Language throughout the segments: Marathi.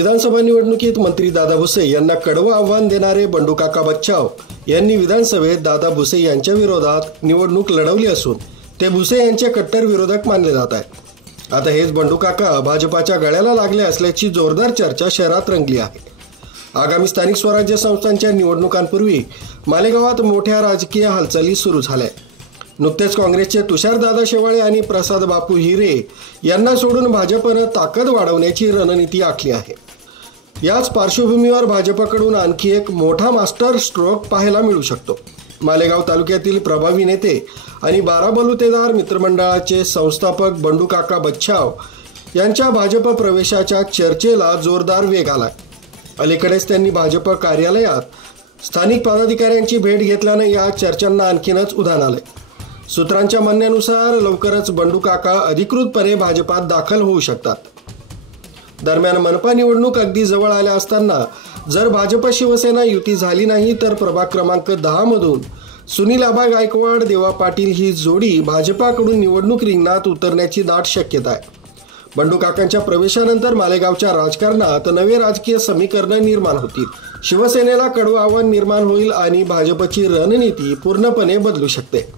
विधानसभा निवडणुकीत मंत्री दादा भुसे यांना कडवं आव्हान देणारे बंडूकाका बच्छाव यांनी विधानसभेत दादा भुसे यांच्या विरोधात निवडणूक लढवली असून ते भुसे यांचे कट्टर विरोधक मानले जात आहेत। आता हेच बंडूकाका भाजपाच्या गळ्याला लागले असल्याची जोरदार चर्चा शहरात रंगली आहे। आगामी स्थानिक स्वराज्य संस्थांच्या निवडणुकांपूर्वी मालेगावात मोठ्या राजकीय हालचाली सुरू झाल्या। नुकतेच काँग्रेसचे तुषारदादा शेवाळे आणि प्रसाद बापू हिरे यांना सोडून भाजपनं ताकद वाढवण्याची रणनीती आखली आहे। याच पार्श्वभूमीवर भाजपकडून आणखी एक मोठा मास्टर स्ट्रोक पाहायला मिळू शकतो। मालेगाव तालुक्यातील प्रभावी नेते आणि 12 बलुतेदार मित्रमंडळाचे संस्थापक बंडूकाका बच्छाव यांच्या भाजप प्रवेशाच्या चर्चेला जोरदार वेग आलाय। अलीकडेच त्यांनी भाजप कार्यालयात स्थानिक पदाधिकाऱ्यांची भेट घेतल्याने या चर्चांना आणखीनच उधाण आले। सूत्रांच्या म्हणण्यानुसार लवकरच बंडूकाका अधिकृतपणे भाजपात दाखल होऊ शकतात। दरम्यान मनपा निवडणूक अगदी जवळ आल्या असताना जर भाजप शिवसेना युती झाली नाही तर प्रभाग क्रमांक 10 मधून सुनील आबा गायकवाड देवा पाटील ही जोडी भाजपाकडून निवडणूक रिंगणात उतरण्याची दाट शक्यता आहे। बंडूकाकांच्या प्रवेशानंतर मालेगावच्या राजकारणात नवे राजकीय समीकरण निर्माण होतील। शिवसेनेला कडवं आव्हान निर्माण होईल आणि भाजपची रणनीती पूर्णपणे बदलू शकते।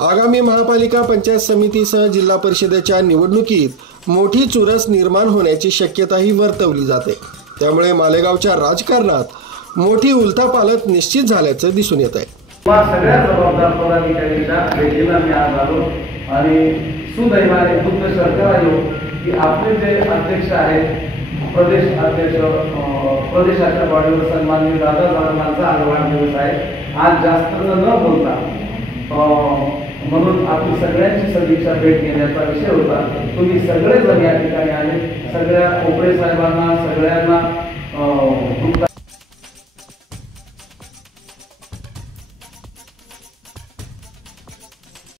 आगामी महापालिका पंचायत समितीसह जिल्हा परिषदेच्या निवडणुकीत मोठी चुरस निर्माण होण्याची शक्यताही वर्तवली जाते। त्यामुळे मालेगावच्या राजकारणात मोठी उलथापालथ निश्चित झाल्याचं दिसून येत आहे। सगळ्या जबाबदार पदाधिकाऱ्यांच्या भेटीला मी आज आलो आणि सुदैवाने खुद्द सरकार आलो की आपले जे अध्यक्ष आहेत प्रदेश अध्यक्ष प्रदेशाच्या बॉडीवर सन्माननीय दादा साहेबांचा आज वाढदिवस आहे। आज जास्त न बोलता म्हणून आपली सगळ्यांची सदिच्छा भेट घेण्याचा विषय होता। तुम्ही सगळेजण या ठिकाणी आले। सगळ्या कोपरे साहेबांना सगळ्यांना